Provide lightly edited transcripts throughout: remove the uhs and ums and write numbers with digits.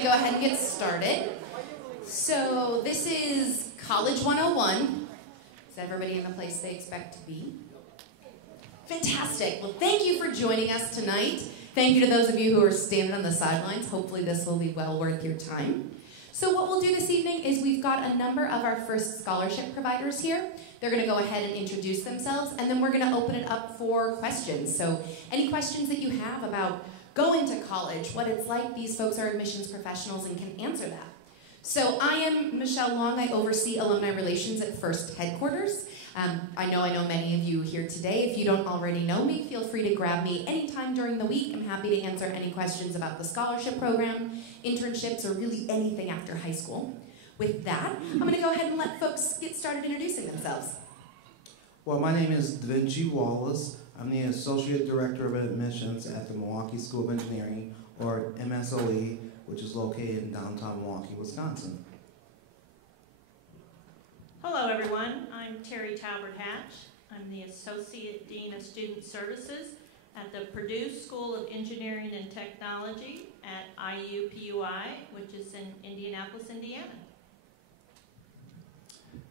going to go ahead and get started. So this is College 101. Is everybody in the place they expect to be? Fantastic. Well, thank you for joining us tonight. Thank you to those of you who are standing on the sidelines. Hopefully this will be well worth your time. So what we'll do this evening is we've got a number of our first scholarship providers here. They're going to go ahead and introduce themselves, and then we're going to open it up for questions. So any questions that you have about going to college, what it's like, these folks are admissions professionals and can answer that. So I am Michelle Long. I oversee alumni relations at First Headquarters. I know many of you here today. If you don't already know me, feel free to grab me anytime during the week. I'm happy to answer any questions about the scholarship program, internships, or really anything after high school. With that, I'm going to go ahead and let folks get started introducing themselves. Well, my name is Da Vinci Wallace. I'm the Associate Director of Admissions at the Milwaukee School of Engineering, or MSOE, which is located in downtown Milwaukee, Wisconsin. Hello, everyone. I'm Terry Talbert Hatch. I'm the Associate Dean of Student Services at the Purdue School of Engineering and Technology at IUPUI, which is in Indianapolis, Indiana.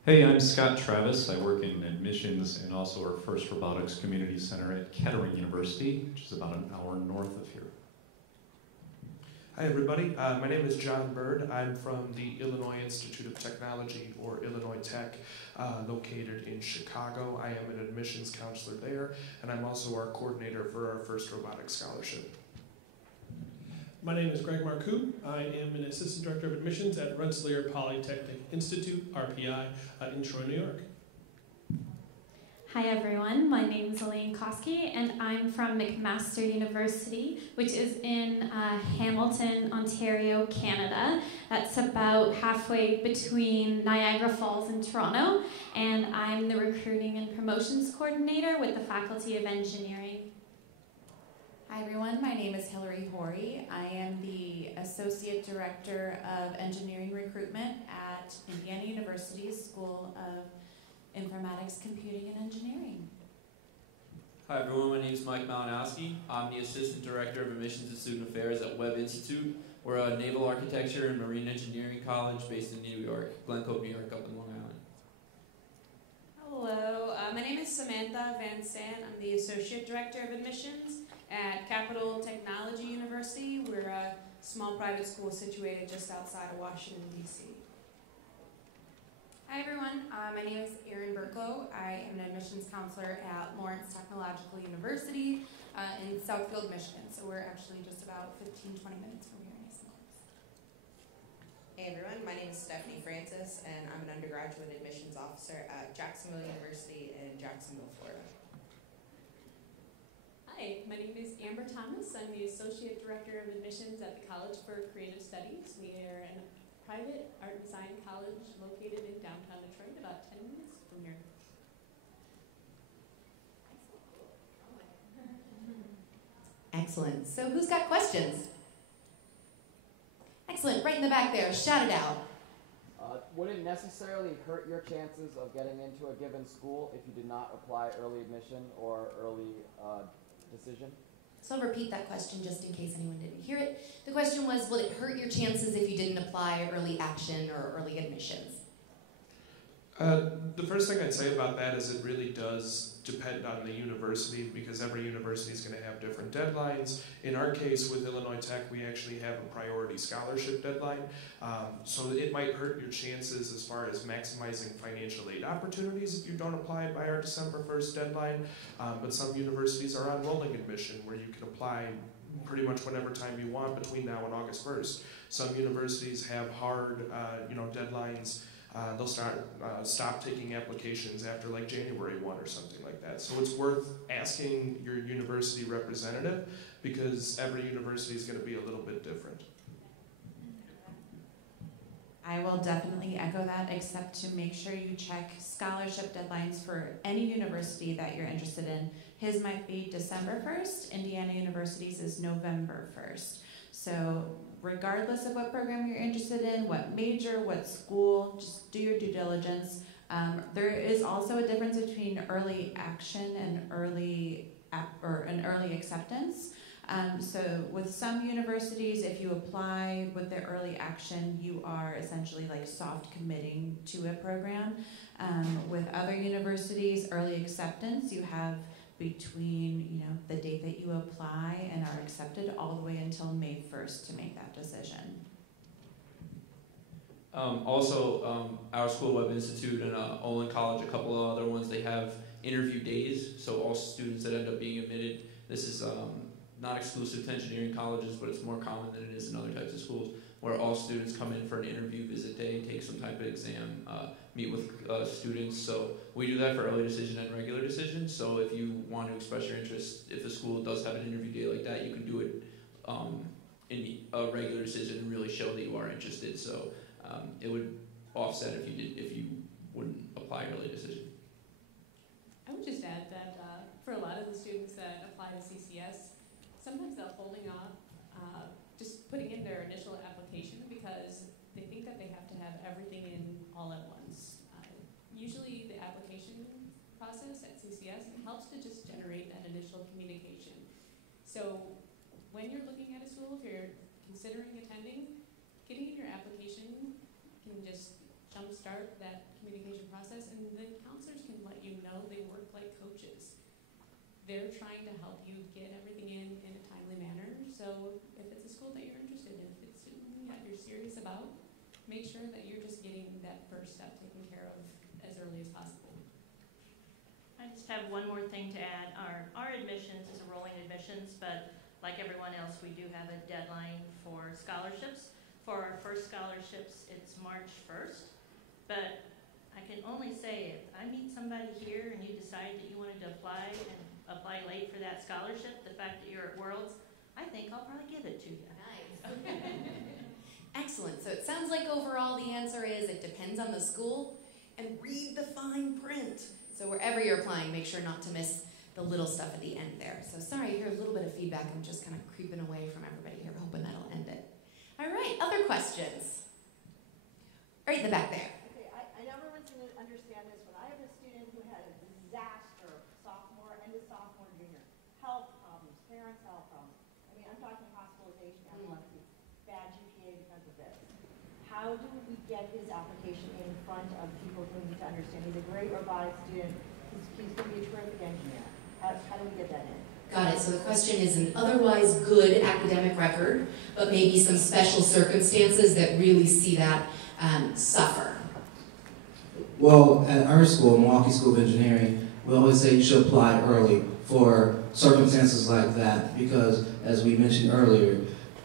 Hey, I'm Scott Travis. I work in admissions and also our First Robotics Community Center at Kettering University, which is about an hour north of here. Hi everybody, my name is John Bird. I'm from the Illinois Institute of Technology, or Illinois Tech, located in Chicago. I am an admissions counselor there, and I'm also our coordinator for our First Robotics Scholarship. My name is Greg Marcoux. I am an Assistant Director of Admissions at Rensselaer Polytechnic Institute, RPI, in Troy, New York. Hi everyone, my name is Elaine Koski and I'm from Mcmaster University, which is in Hamilton, Ontario, Canada. That's about halfway between Niagara Falls and Toronto, and I'm the Recruiting and Promotions Coordinator with the Faculty of Engineering. Hi everyone, my name is Hillary Horry. I am the Associate Director of Engineering Recruitment at Indiana University's School of Informatics, Computing, and Engineering. Hi everyone, my name is Mike Malinowski. I'm the Assistant Director of Admissions and Student Affairs at Webb Institute. We're a naval architecture and marine engineering college based in New York, Glen Cove, New York, up in Long Island. Hello, my name is Samantha Van Sant. I'm the Associate Director of Admissions at Capital Technology University. We're a small private school situated just outside of Washington, D.C. Hi everyone, my name is Erin Burklow. I am an admissions counselor at Lawrence Technological University in Southfield, Michigan. So we're actually just about 15-20 minutes from here in East Lawrence. Hey everyone, my name is Stephanie Francis and I'm an undergraduate admissions officer at Jacksonville University in Jacksonville, Florida. Hi, my name is Amber Thomas. I'm the Associate Director of Admissions at the College for Creative Studies. We are an private art and design college located in downtown Detroit, about 10 minutes from here. Excellent. So who's got questions? Excellent. Right in the back there. Shout it out. Would it necessarily hurt your chances of getting into a given school if you did not apply early admission or early decision? So I'll repeat that question just in case anyone didn't hear it. The question was, will it hurt your chances if you didn't apply early action or early admissions? The first thing I'd say about that is it really does depend on the university, because every university is going to have different deadlines. In our case with Illinois Tech, we actually have a priority scholarship deadline, so it might hurt your chances as far as maximizing financial aid opportunities if you don't apply by our December 1st deadline, but some universities are on rolling admission where you can apply pretty much whatever time you want between now and August 1st. Some universities have hard deadlines. They'll stop taking applications after like January 1 or something like that. So it's worth asking your university representative, because every university is going to be a little bit different. I will definitely echo that, except to make sure you check scholarship deadlines for any university that you're interested in. His might be December 1st, Indiana University's is November 1st. So regardless of what program you're interested in, what major, what school, just do your due diligence. There is also a difference between early action and early acceptance. So with some universities, if you apply with the early action, you are essentially like soft committing to a program. With other universities, early acceptance, you have between the date that you apply and are accepted all the way until May 1st to make that decision. Our school, Web Institute, and Olin College, a couple of other ones, they have interview days. So all students that end up being admitted, this is not exclusive to engineering colleges, but it's more common than it is in other types of schools, where all students come in for an interview visit day, take some type of exam, meet with students. So we do that for early decision and regular decision. So if you want to express your interest, if the school does have an interview day like that, you can do it in a regular decision and really show that you are interested. So it would offset if you wouldn't apply early decision. I would just add that for a lot of the students that apply to CCS, sometimes they're holding off just putting in their initial application because they think that they have to have everything in all at once. Usually the application process at CCS helps to just generate that initial communication. So when you're looking at a school, if you're considering attending, getting in your application can just jumpstart that communication process, and the counselors can let you know they work like coaches. They're trying to help you get everything in a timely manner. So if it's a school that you're interested in, if it's something that you're serious about, make sure that you're just getting that first step taken care of as early as possible. I just have one more thing to add. Our admissions is a rolling admissions, but like everyone else, we do have a deadline for scholarships. For our first scholarships, it's March 1st, but I can only say if I meet somebody here and you decide that you wanted to apply and apply late for that scholarship, the fact that you're at Worlds, I think I'll probably give it to you. Nice. Excellent. So it sounds like overall the answer is it depends on the school, and read the fine print. So wherever you're applying, make sure not to miss the little stuff at the end there. So sorry, I hear a little bit of feedback. I'm just kind of creeping away from everybody here, hoping that'll end it. All right, other questions? Right in the back there. Okay, I know everyone's going to understand this, but I have a student who had a disaster sophomore, end of sophomore, junior. Health problems, parents' health problems. I mean, I'm talking hospitalization, epilepsy, bad GPA because of this. How do we get his application in front of people who need to understand? He's a great robotics student. He's going to be a terrific engineer. How do we get that in? Got it. So the question is an otherwise good academic record, but maybe some special circumstances that really see that suffer. Well, at our school, Milwaukee School of Engineering, we always say you should apply early for circumstances like that because, as we mentioned earlier,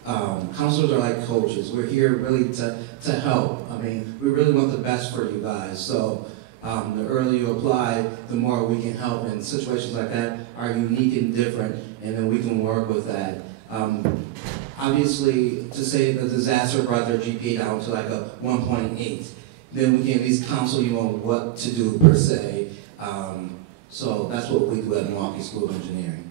counselors are like coaches. We're here really to help. I mean, we really want the best for you guys. So the earlier you apply, the more we can help. And situations like that are unique and different, and then we can work with that. Obviously, to say the disaster brought their GPA down to like a 1.8, then we can at least counsel you on what to do per se. So that's what we do at Milwaukee School of Engineering.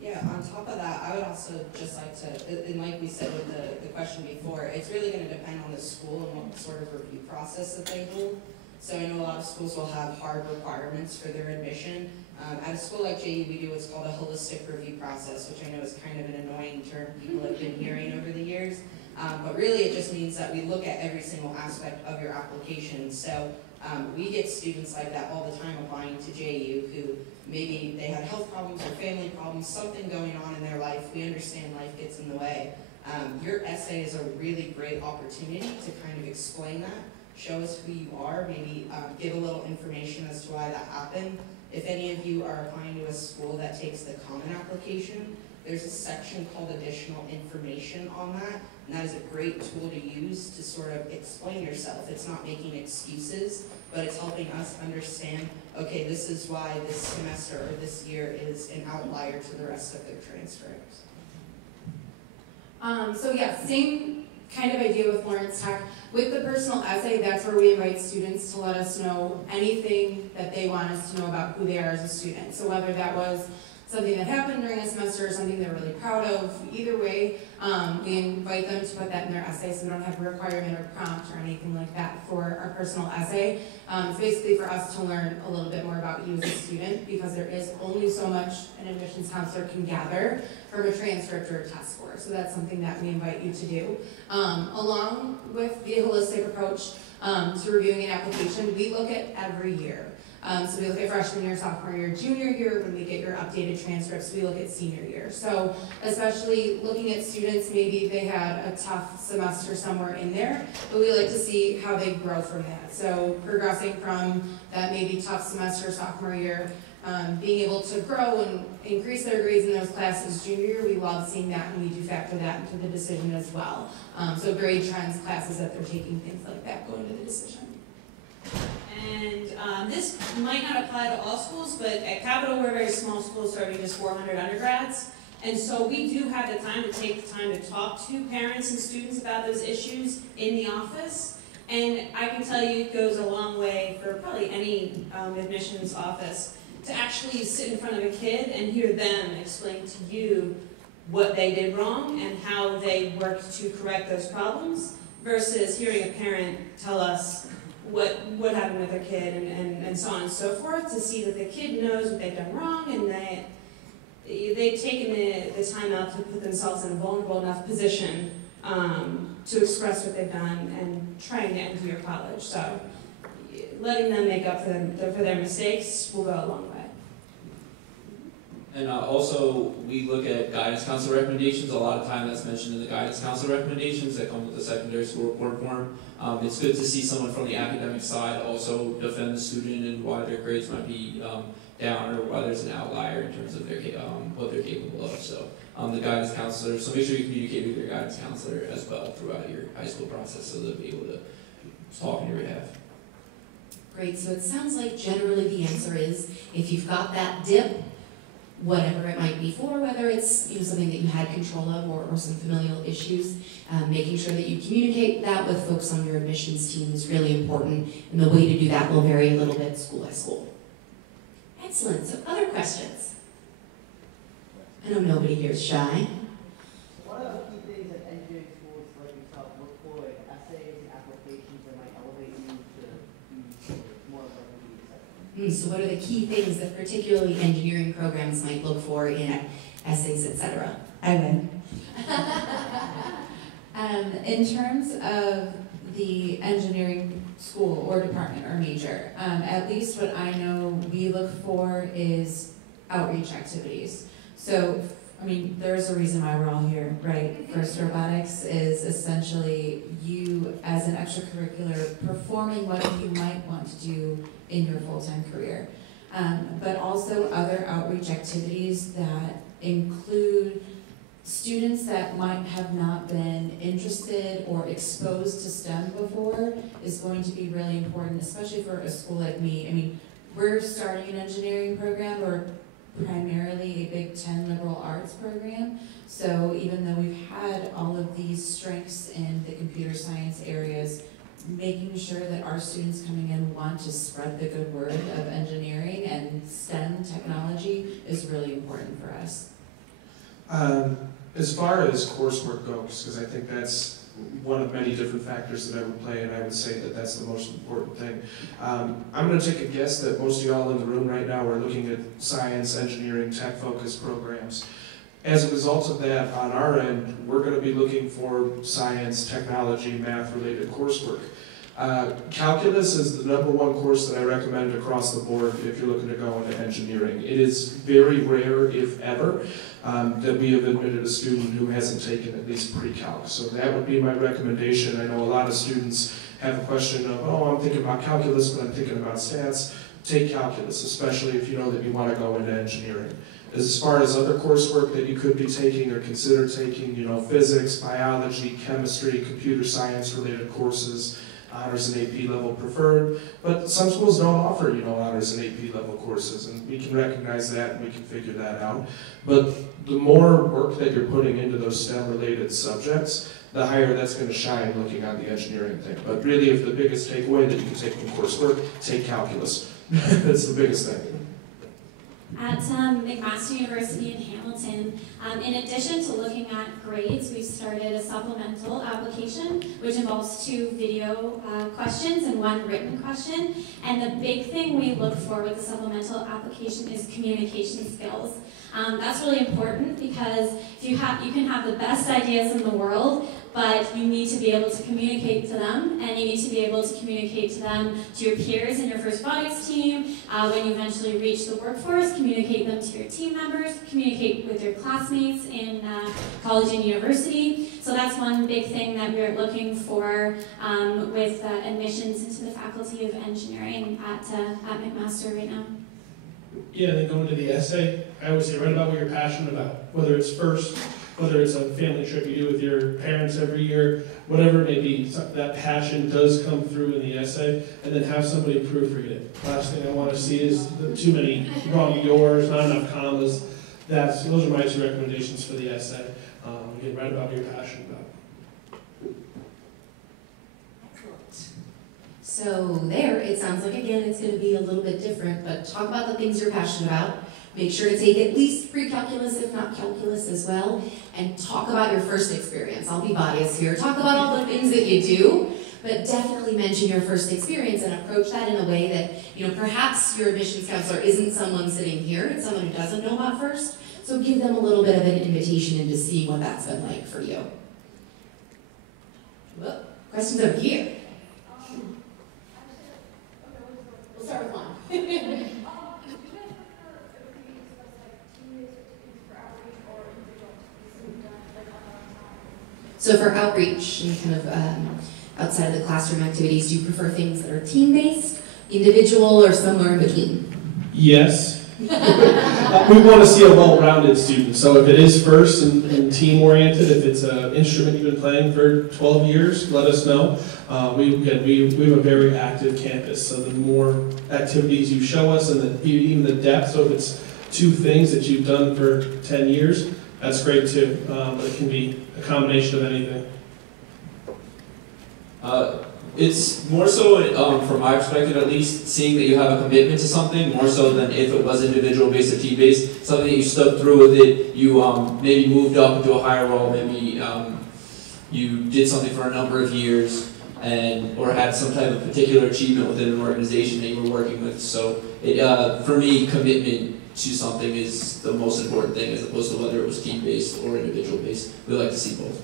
Yeah, on top of that, I would also just like to, and like we said with the question before, it's really going to depend on the school and what sort of review process that they hold. So I know a lot of schools will have hard requirements for their admission. At a school like JU, we do what's called a holistic review process, which I know is kind of an annoying term people have been hearing over the years. But really it just means that we look at every single aspect of your application. So we get students like that all the time applying to JU who maybe they had health problems or family problems, something going on in their life. We understand life gets in the way. Your essay is a really great opportunity to kind of explain that, show us who you are, maybe give a little information as to why that happened. If any of you are applying to a school that takes the common application, there's a section called additional information on that, and that is a great tool to use to sort of explain yourself. It's not making excuses, but it's helping us understand, okay, this is why this semester or this year is an outlier to the rest of their transcripts. So yeah, same kind of idea with Lawrence Tech. With the personal essay, that's where we invite students to let us know anything that they want us to know about who they are as a student. So whether that was something that happened during a semester or something they're really proud of. Either way, we invite them to put that in their essay, so we don't have a requirement or prompt or anything like that for our personal essay. It's basically for us to learn a little bit more about you as a student, because there is only so much an admissions counselor can gather from a transcript or a test score. So that's something that we invite you to do. Along with the holistic approach to reviewing an application, we look at every year. So we look at freshman year, sophomore year, junior year. When we get your updated transcripts, we look at senior year. So especially looking at students, maybe they had a tough semester somewhere in there, but we like to see how they grow from that. So progressing from that maybe tough semester sophomore year, being able to grow and increase their grades in those classes junior year, we love seeing that, and we do factor that into the decision as well. So grade trends, classes that they're taking, things like that go into the decision. And this might not apply to all schools, but at Capital we're a very small school serving just 400 undergrads. And so we do have the time to take the time to talk to parents and students about those issues in the office. And I can tell you it goes a long way for probably any admissions office to actually sit in front of a kid and hear them explain to you what they did wrong and how they worked to correct those problems, versus hearing a parent tell us what happened with their kid and so on and so forth, to see that the kid knows what they've done wrong and that they've taken the time out to put themselves in a vulnerable enough position to express what they've done and try and get into your college. So letting them make up for their mistakes will go a long way. And also, we look at guidance counselor recommendations. A lot of time that's mentioned in the guidance counselor recommendations that come with the secondary school report form. It's good to see someone from the academic side also defend the student and why their grades might be down, or why there's an outlier in terms of their what they're capable of. So the guidance counselor, so make sure you communicate with your guidance counselor as well throughout your high school process, so they'll be able to talk on your behalf. Great, so it sounds like generally the answer is, if you've got that dip, whatever it might be for, whether it's something that you had control of or some familial issues, making sure that you communicate that with folks on your admissions team is really important, and the way to do that will vary a little bit school by school. Excellent, so other questions? I know nobody here is shy. What are the key things that engineering schools like yourself look for in essays and applications that might elevate you to be more likely to be accepted? So what are the key things that particularly engineering programs might look for in essays, etc.? I win. In terms of the engineering school or department or major, at least what I know we look for is outreach activities. So, I mean, there's a reason why we're all here, right? First Robotics is essentially you as an extracurricular performing what you might want to do in your full-time career. But also other outreach activities that include students that might have not been interested or exposed to STEM before is going to be really important, especially for a school like me. I mean, we're starting an engineering program. We're primarily a Big Ten liberal arts program. So even though we've had all of these strengths in the computer science areas, making sure that our students coming in want to spread the good word of engineering and STEM technology is really important for us. As far as coursework goes, because I think that's one of many different factors that I would play, and I would say that that's the most important thing. I'm going to take a guess that most of y'all in the room right now are looking at science, engineering, tech-focused programs. As a result of that, on our end, we're going to be looking for science, technology, math-related coursework. Calculus is the #1 course that I recommend across the board if you're looking to go into engineering. It is very rare, if ever, that we have admitted a student who hasn't taken at least pre-calc. So that would be my recommendation. I know a lot of students have a question of, oh, I'm thinking about calculus, but I'm thinking about stats. Take calculus, especially if you know that you want to go into engineering. As far as other coursework that you could be taking or consider taking, physics, biology, chemistry, computer science related courses, honors and AP level preferred, but some schools don't offer, honors and AP level courses, and we can recognize that and we can figure that out. But the more work that you're putting into those STEM related subjects, the higher that's going to shine looking on the engineering thing. But really, if the biggest takeaway that you can take from coursework, take calculus. That's the biggest thing. At Mcmaster University in Hamilton, in addition to looking at grades, we've started a supplemental application, which involves 2 video questions and 1 written question. And the big thing we look for with the supplemental application is communication skills. That's really important because if you can have the best ideas in the world, but you need to be able to communicate to them, and you need to be able to communicate to them to your peers in your first robotics team. When you eventually reach the workforce, communicate them to your team members, communicate with your classmates in college and university. So that's one big thing that we're looking for with admissions into the Faculty of Engineering at Mcmaster right now. Yeah, and then going to the essay, I always say write about what you're passionate about, whether it's first, whether it's a family trip you do with your parents every year, whatever it may be, that passion does come through in the essay, and then have somebody proofread it. Last thing I want to see is too many wrong yours, not enough commas. Those are my 2 recommendations for the essay. Again, write about what you're passionate about. So there, it sounds like, again, it's going to be a little bit different, but talk about the things you're passionate about. Make sure to take at least pre-calculus, if not calculus as well, and talk about your first experience. I'll be biased here. Talk about all the things that you do, but definitely mention your first experience and approach that in a way that, perhaps your admissions counselor isn't someone sitting here, it's someone who doesn't know about first, so give them a little bit of an invitation into seeing what that's been like for you. Well, questions over here? We'll start with one. So for outreach and kind of outside of the classroom activities, do you prefer things that are team-based, individual, or somewhere in between? Yes. We want to see a well-rounded student. So if it is first and team-oriented, if it's an instrument you've been playing for 12 years, let us know. We have a very active campus, so the more activities you show us and even the depth, so if it's 2 things that you've done for 10 years, that's great too, but it can be a combination of anything. It's more so, from my perspective at least, seeing that you have a commitment to something, more so than if it was individual-based or team-based, something that you stuck through with it, you maybe moved up into a higher role, maybe you did something for a number of years, or had some type of particular achievement within an organization that you were working with. So for me, commitment to something is the most important thing, as opposed to whether it was team-based or individual-based. We like to see both.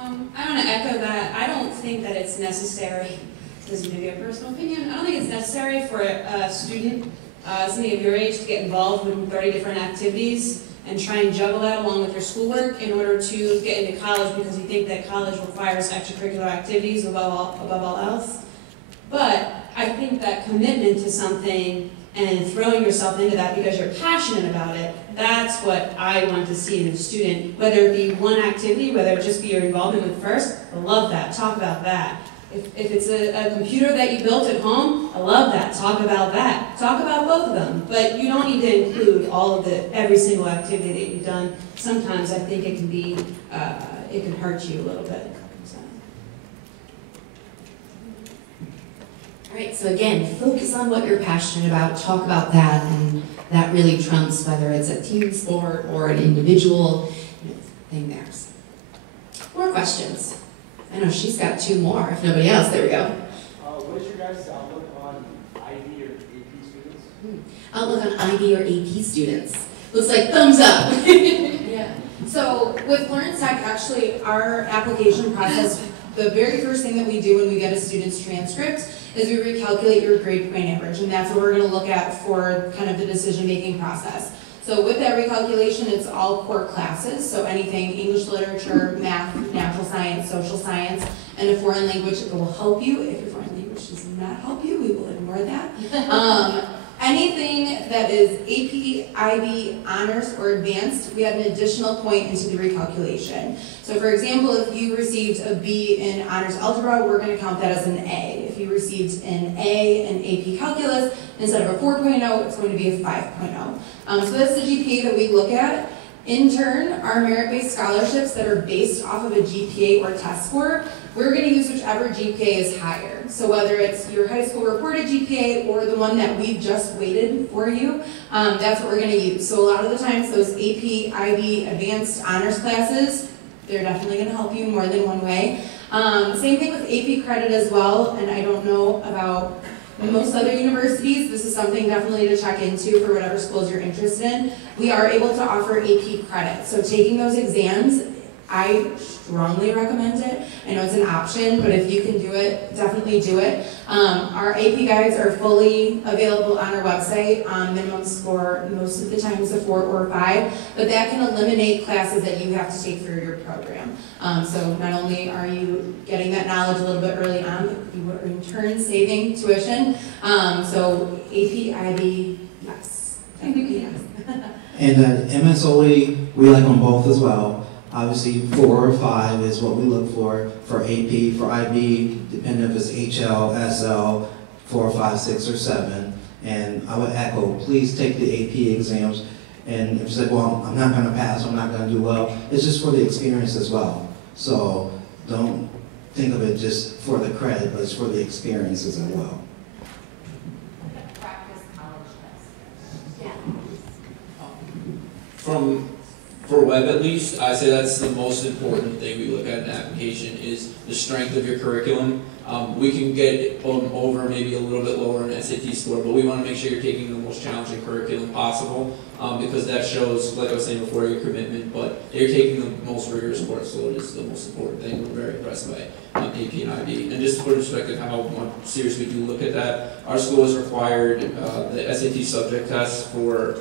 I want to echo that. I don't think that it's necessary, this is maybe a personal opinion, I don't think it's necessary for a student, somebody of your age, to get involved with 30 different activities and try and juggle that along with your schoolwork in order to get into college, because you think that college requires extracurricular activities above all else. But I think that commitment to something and throwing yourself into that because you're passionate about it, that's what I want to see in a student. Whether it be one activity, whether it just be your involvement with first, I love that, talk about that. If it's a computer that you built at home, I love that, talk about that. Talk about both of them, but you don't need to include every single activity that you've done. Sometimes I think it can be, it can hurt you a little bit. All right, so again, focus on what you're passionate about, talk about that, and that really trumps whether it's a team sport or an individual thing there. More questions? I know she's got 2 more, if nobody else. There we go. What is your guys' outlook on IB or AP students? Outlook on IB or AP students. Looks like thumbs up. Yeah. So with Lawrence Tech, actually, our application process, the very first thing that we do when we get a student's transcript is we recalculate your grade point average, and that's what we're going to look at for kind of the decision-making process. So with that recalculation, it's all core classes, so anything English literature, math, natural science, social science, and a foreign language that will help you. If your foreign language does not help you, we will ignore that. Anything that is AP, IB, honors, or advanced, we have an additional point into the recalculation. So for example, if you received a B in honors algebra, we're going to count that as an A. If you received an A in AP calculus, instead of a 4.0, it's going to be a 5.0. So that's the GPA that we look at. In turn, our merit-based scholarships that are based off of a GPA or test score, we're going to use whichever GPA is higher. So whether it's your high school reported GPA or the one that we've just weighted for you, that's what we're going to use. So a lot of the times those AP, IB, advanced honors classes, they're definitely going to help you more than one way. Same thing with AP credit as well, and I don't know about most other universities. This is something definitely to check into for whatever schools you're interested in. We are able to offer AP credit. So taking those exams, I strongly recommend it. I know it's an option, but if you can do it, definitely do it. Our AP guides are fully available on our website. Minimum score most of the time is a 4 or 5, but that can eliminate classes that you have to take for your program. So not only are you getting that knowledge a little bit early on, but you are in turn saving tuition. So AP, IB, yes. Definitely yes. And MSOE, we like them both as well. Obviously, 4 or 5 is what we look for AP, for IB, depending if it's HL, SL, 4, 5, 6, or 7. And I would echo, please take the AP exams. And if you say, well, I'm not going to pass, I'm not going to do well, it's just for the experience as well. So don't think of it just for the credit, but it's for the experiences as well. For web at least, I say that's the most important thing we look at in an application is the strength of your curriculum. We can get over maybe a little bit lower in SAT score, but we want to make sure you're taking the most challenging curriculum possible because that shows, like I was saying before, your commitment, but you're taking the most rigorous course load is the most important thing. We're very impressed by AP and IB. And just to put in perspective how seriously we do look at that, our school has required the SAT subject test for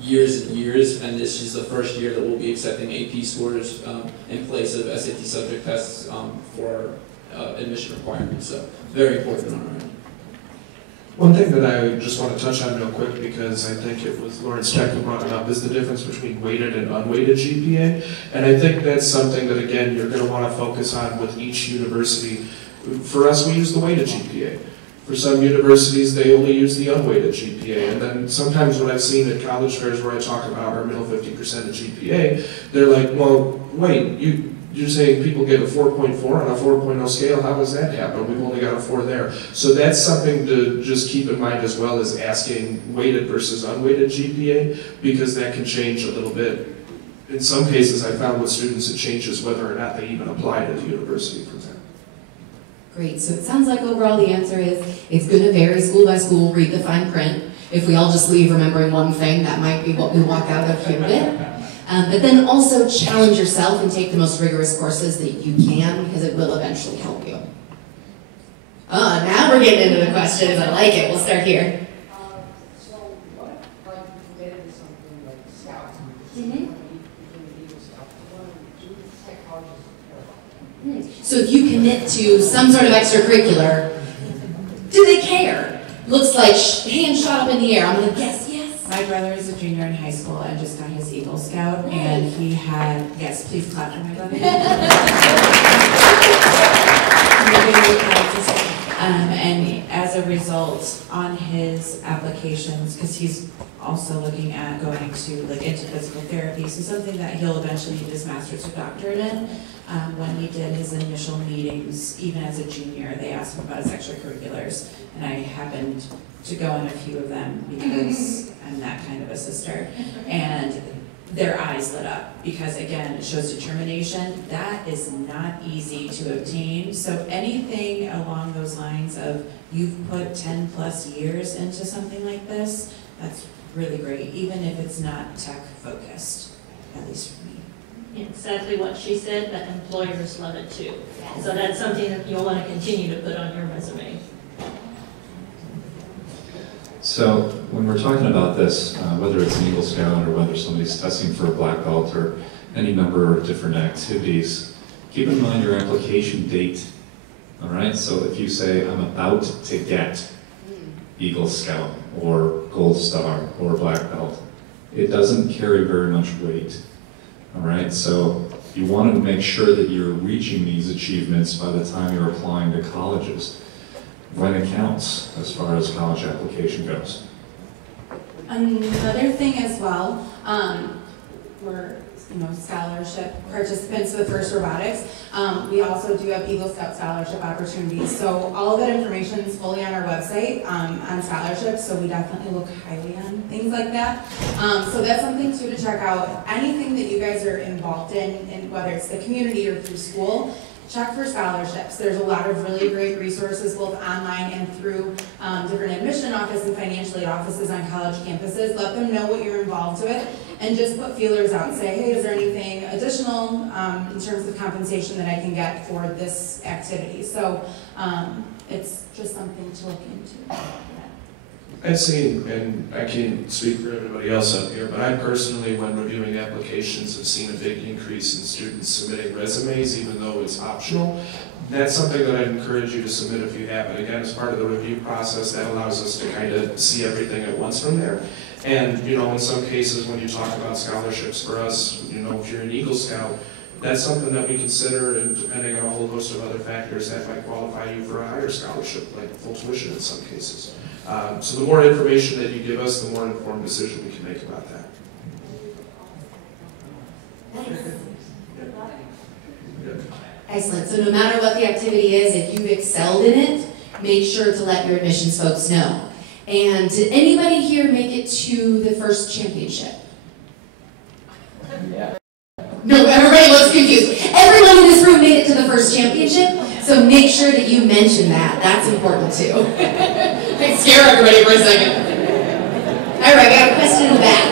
years and years, and this is the first year that we'll be accepting AP scores in place of SAT subject tests for admission requirements. So very important on our end. One thing that I just want to touch on real quick, because I think it was Lawrence Tech who brought it up, is the difference between weighted and unweighted GPA. And I think that's something that, again, you're going to want to focus on with each university. For us, we use the weighted GPA. For some universities, they only use the unweighted GPA. And then sometimes what I've seen at college fairs where I talk about our middle 50% of GPA, they're like, well, wait, you're saying people get a 4.4 on a 4.0 scale? How does that happen? We've only got a 4 there. So that's something to just keep in mind as well as asking weighted versus unweighted GPA, because that can change a little bit. In some cases, I found with students it changes whether or not they even apply to the university, for example. Great, so it sounds like overall the answer is it's going to vary school by school, read the fine print. If we all just leave remembering one thing, that might be what we walk out of here with. But then also challenge yourself and take the most rigorous courses that you can, because it will eventually help you. Now we're getting into the questions. I like it. We'll start here. So what if like you committed to something like Scouts? So if you commit to some sort of extracurricular, do they care? Looks like hand shot up in the air. I'm going to guess yes. My brother is a junior in high school and just got his Eagle Scout, and he had, yes, please clap for my brother. And as a result, on his applications, because he's also looking at going into physical therapy, so something that he'll eventually need his master's or doctorate in. When he did his initial meetings, even as a junior, they asked him about his extracurriculars, and I happened to go on a few of them because I'm that kind of a sister, and their eyes lit up because, again, it shows determination. That is not easy to obtain. So anything along those lines of you've put 10 plus years into something like this, that's really great, even if it's not tech focused, at least for me. Exactly what she said, but employers love it too. So that's something that you'll want to continue to put on your resume. So when we're talking about this, whether it's an Eagle Scout or whether somebody's testing for a black belt or any number of different activities, keep in mind your application date. All right, so if you say, I'm about to get Eagle Scout or Gold Star or black belt, it doesn't carry very much weight. All right, so you want to make sure that you're reaching these achievements by the time you're applying to colleges, when it counts as far as college application goes. Another thing as well, for scholarship participants with First Robotics. We also do have Eagle Scout scholarship opportunities. So all of that information is fully on our website on scholarships. So we definitely look highly on things like that. So that's something too to check out. Anything that you guys are involved in whether it's the community or through school, check for scholarships. There's a lot of really great resources both online and through different admission office and financial aid offices on college campuses. Let them know what you're involved with and just put feelers out and say, hey, is there anything additional in terms of compensation that I can get for this activity? So it's just something to look into. I've seen, and I can't speak for everybody else up here, but I personally, when reviewing applications, have seen a big increase in students submitting resumes, even though it's optional. That's something that I'd encourage you to submit if you have it. Again, as part of the review process, that allows us to kind of see everything at once from there. And, in some cases, when you talk about scholarships for us, if you're an Eagle Scout, that's something that we consider, and depending on a whole host of other factors, that might qualify you for a higher scholarship, like full tuition in some cases. So the more information that you give us, the more informed decision we can make about that. Nice. Excellent. So no matter what the activity is, if you've excelled in it, make sure to let your admissions folks know. And did anybody here make it to the first championship? Yeah. No, everybody looks confused. Everyone in this room made it to the first championship, so make sure that you mention that. That's important too. I scare everybody for a second. All right, we got a question in the back.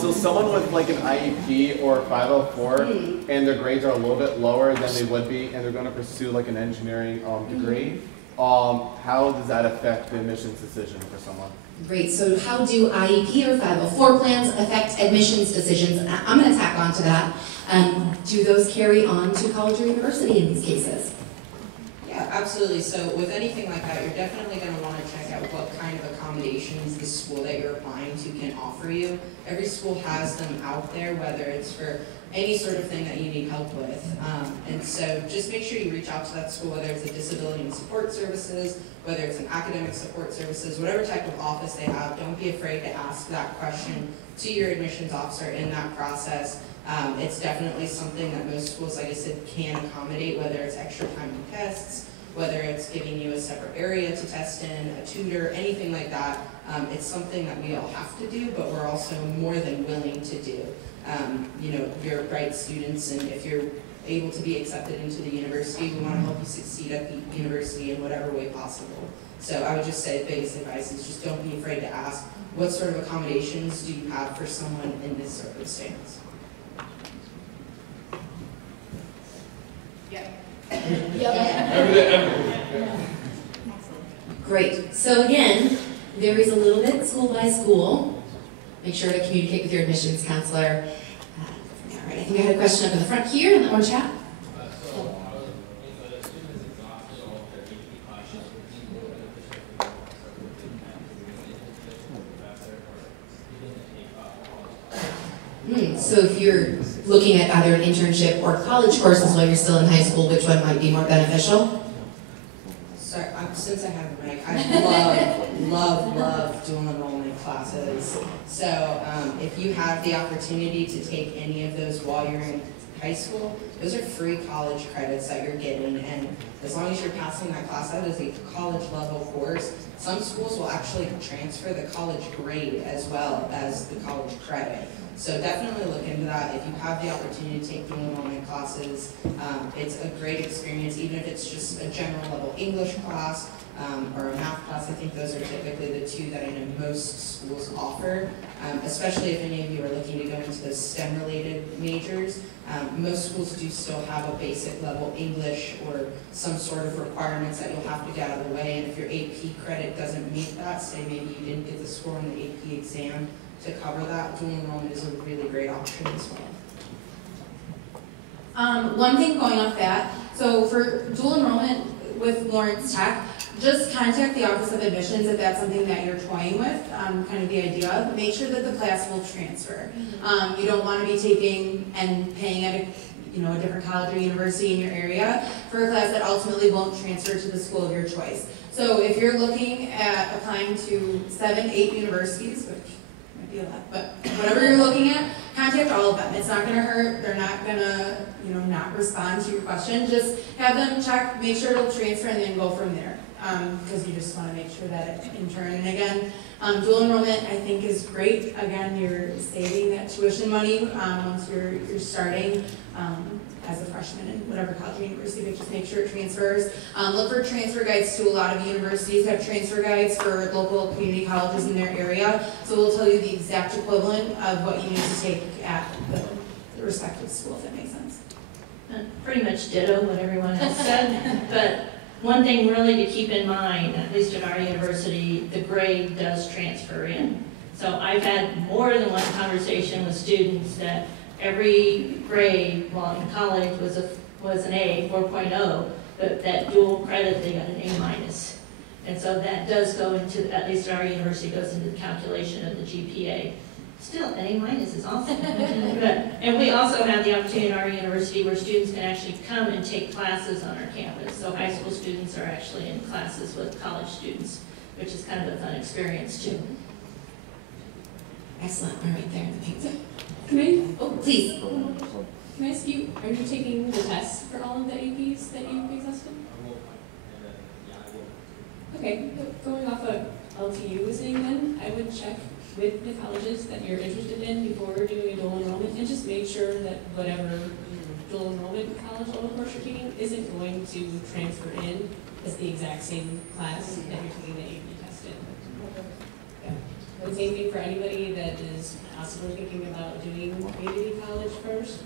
So someone with like an IEP or 504 and their grades are a little bit lower than they would be and they're going to pursue like an engineering degree, how does that affect the admissions decision for someone? Great, so how do IEP or 504 plans affect admissions decisions? And I'm going to tack on to that. Do those carry on to college or university in these cases? Yeah, absolutely. So with anything like that, you're definitely going to want to check out what kind of accommodations the school that you're applying to can offer you. Every school has them out there, whether it's for any sort of thing that you need help with. And so just make sure you reach out to that school, whether it's a disability and support services, whether it's an academic support services, whatever type of office they have. Don't be afraid to ask that question to your admissions officer in that process. It's definitely something that most schools, like I said, can accommodate, whether it's extra time in tests, whether it's giving you a separate area to test in, a tutor, anything like that. It's something that we all have to do, but we're also more than willing to do. You're bright students, and if you're able to be accepted into the university, we want to help you succeed at the university in whatever way possible. So I would just say the biggest advice is just don't be afraid to ask, what sort of accommodations do you have for someone in this circumstance? Great. So again, varies a little bit school by school. Make sure to communicate with your admissions counselor. All right, I think I had a question up in the front here in the orange hat. So if you're looking at either an internship or college courses while you're still in high school, which one might be more beneficial? Sorry, since I have a mic, I love dual enrollment classes. So if you have the opportunity to take any of those while you're in high school, those are free college credits that you're getting, and as long as you're passing that class out as a college level course, some schools will actually transfer the college grade as well as the college credit. So definitely look into that. If you have the opportunity to take dual enrollment classes, it's a great experience, even if it's just a general level English class or a math class. I think those are typically the two that I know most schools offer, especially if any of you are looking to go into those STEM-related majors. Most schools do still have a basic level English or some sort of requirements that you'll have to get out of the way. And if your AP credit doesn't meet that, say maybe you didn't get the score on the AP exam to cover that, dual enrollment is a really great option as well. One thing going off that, so for dual enrollment with Lawrence Tech, just contact the Office of Admissions if that's something that you're toying with, kind of the idea. Make sure that the class will transfer. You don't want to be taking and paying at a different college or university in your area for a class that ultimately won't transfer to the school of your choice. So if you're looking at applying to 7, 8 universities, which feel that. But whatever you're looking at, contact all of them. It's not gonna hurt. They're not gonna, not respond to your question. Just have them check, make sure it'll transfer, and then go from there. Because you just want to make sure that it's in turn. And again, dual enrollment I think is great. Again, you're saving that tuition money once you're starting as a freshman in whatever college or university, but just make sure it transfers. Look for transfer guides too. A lot of universities have transfer guides for local community colleges in their area. So we'll tell you the exact equivalent of what you need to take at the respective school, if that makes sense. Pretty much ditto what everyone has said, but one thing really to keep in mind, at least at our university, the grade does transfer in. So I've had more than one conversation with students that every grade, while in college was an A, 4.0, but that dual credit they got an A minus. And so that does go into, at least at our university, goes into the calculation of the GPA. Still, an A minus is awesome. And we also have the opportunity at our university where students can actually come and take classes on our campus. So high school students are actually in classes with college students, which is kind of a fun experience too. Excellent. All right, there in the pink zone. Can I? Oh, please. Can I ask you, are you taking the tests for all of the APs that you've exhausted? Okay, going off of LTU was saying then, I would check with the colleges that you're interested in before doing a dual enrollment, and just make sure that whatever dual enrollment college level course you're taking isn't going to transfer in as the exact same class that you're taking the AP test in. Yeah. And same thing for anybody that is possibly thinking about doing community college first.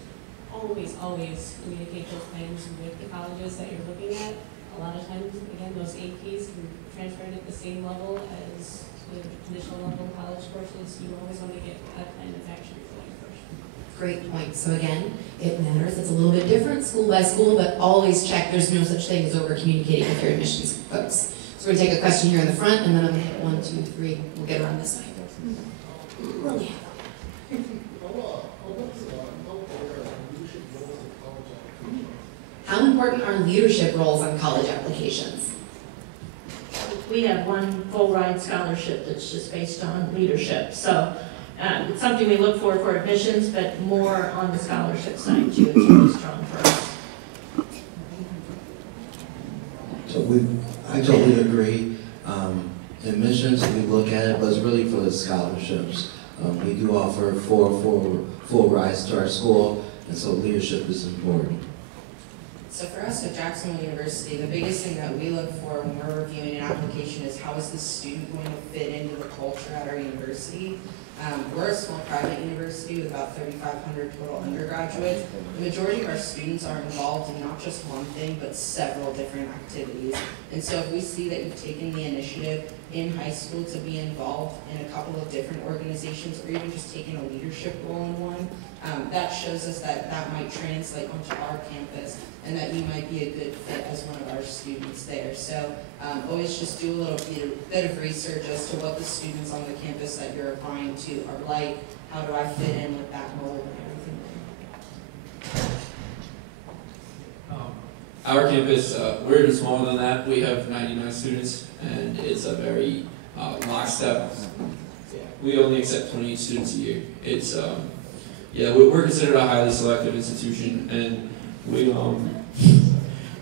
Always communicate those plans with the colleges that you're looking at. A lot of times, again, those APs can transfer in at the same level as the initial level college courses. You always want to get a plan of action going first. Great point. So again, it matters. It's a little bit different school by school, but always check. There's no such thing as over communicating with your admissions folks. So we're going to take a question here in the front, and then I'm going to hit 1, 2, 3. We'll get around this way. Really? How important are leadership roles on college applications? We have one full ride scholarship that's just based on leadership. So it's something we look for admissions, but more on the scholarship side too. It's really strong for us. So I totally agree. Admissions, we look at it, but it's really for the scholarships. We do offer full rides to our school, and so leadership is important. So for us at Jacksonville University, the biggest thing that we look for when we're reviewing an application is how is the student going to fit into the culture at our university. We're a small private university with about 3,500 total undergraduates. The majority of our students are involved in not just one thing, but several different activities. And so if we see that you've taken the initiative in high school to be involved in a couple of different organizations, or even just taking a leadership role in one, that shows us that that might translate onto our campus and that you might be a good fit as one of our students there. So always just do a little bit of research as to what the students on the campus that you're applying to are like. How do I fit in with that role and everything? Our campus, we're even smaller than that. We have 99 students, and it's a very lockstep. We only accept 28 students a year. It's we're considered a highly selective institution, and we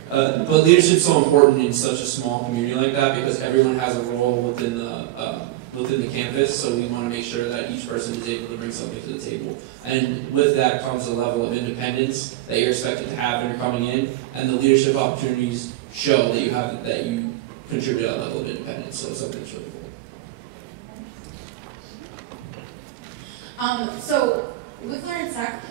but leadership's so important in such a small community like that because everyone has a role within the campus. So we want to make sure that each person is able to bring something to the table, and with that comes a level of independence that you're expected to have when you're coming in, and the leadership opportunities show that you contribute at a level of independence. So it's something that's really cool. So with Lawrence Tech,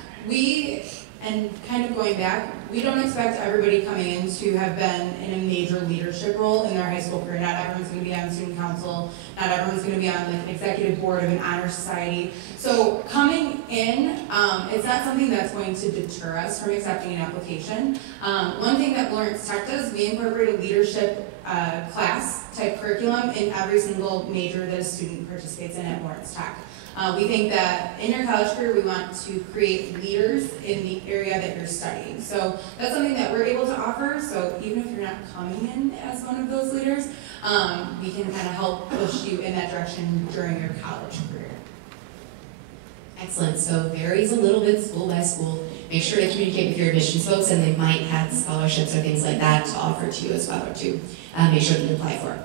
and kind of going back, we don't expect everybody coming in to have been in a major leadership role in their high school career. Not everyone's going to be on student council. Not everyone's going to be on like an executive board of an honor society. So coming in, it's not something that's going to deter us from accepting an application. One thing that Lawrence Tech does, we incorporate a leadership class type curriculum in every single major that a student participates in at Lawrence Tech. We think that in your college career, we want to create leaders in the area that you're studying. So that's something that we're able to offer. So even if you're not coming in as one of those leaders, we can kind of help push you in that direction during your college career. Excellent. So varies a little bit school by school. Make sure to communicate with your admissions folks, and they might have scholarships or things like that to offer to you as well, or to make sure that you apply for.